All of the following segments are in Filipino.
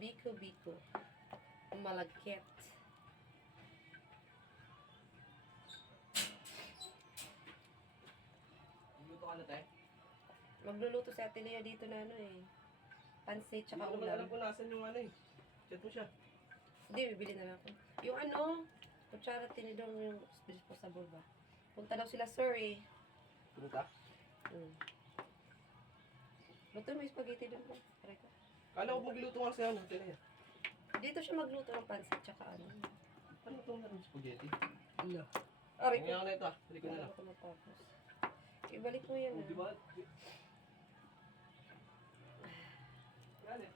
Biko Biko. Malagkit. Luto ka na tayo? Magluluto si Ate Lea dito na ano eh. Pansit Hindi tsaka ko naman alam ulam. kung nasan yung ano eh. Chat mo siya. Hindi, bibili na lang ako. Yung ano, kutsara tinidor mo yung disposable ba? Punta daw sila sir eh. Pumunta? Luto mo yung spaghetti doon ba? Try ko. Kala ko magiluto nga siya, ano? Tinaya. Dito siya magluto ng pansit tsaka ano. Ano itong natin spaghetti? Ilo. Aray ko. Ngayon na ito ah. Balik ko na lang. Ako matapos. Ibalik mo yan Oh, di ah. ba? Galit.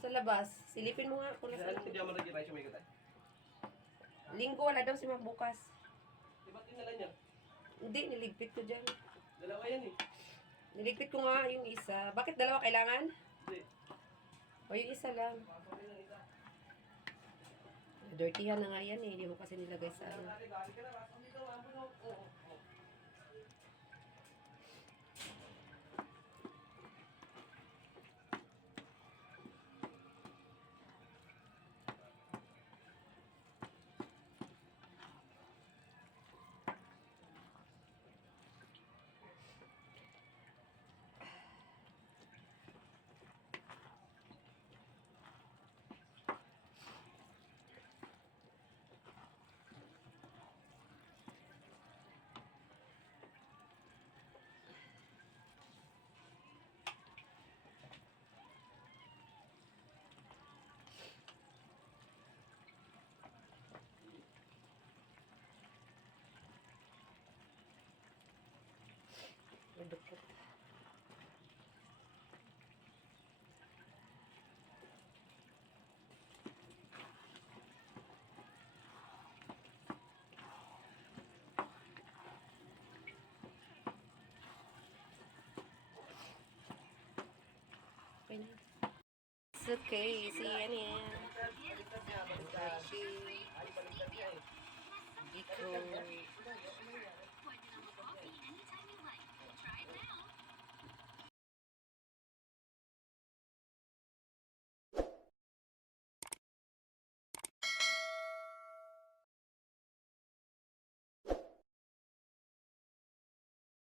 Sa labas, silipin mo nga kung nasa Galit ka dyan maragay tayo siya may katay. Linggo wala daw si Ma'am bukas. Di ba tinala niya? Hindi, niligpit ko dyan. Dalawa yan eh. Niligpit ko nga yung isa. Bakit dalawa kailangan? Hindi. O yung isa lang. Pasok rin ang isa. Dirtyhan na nga yan eh. Hindi mo kasi nilagay sa ano. Galit ka na. Pasok dito. Ambon mo. Oo. Madukot. Okay na. It's okay. See yan yan. Biko.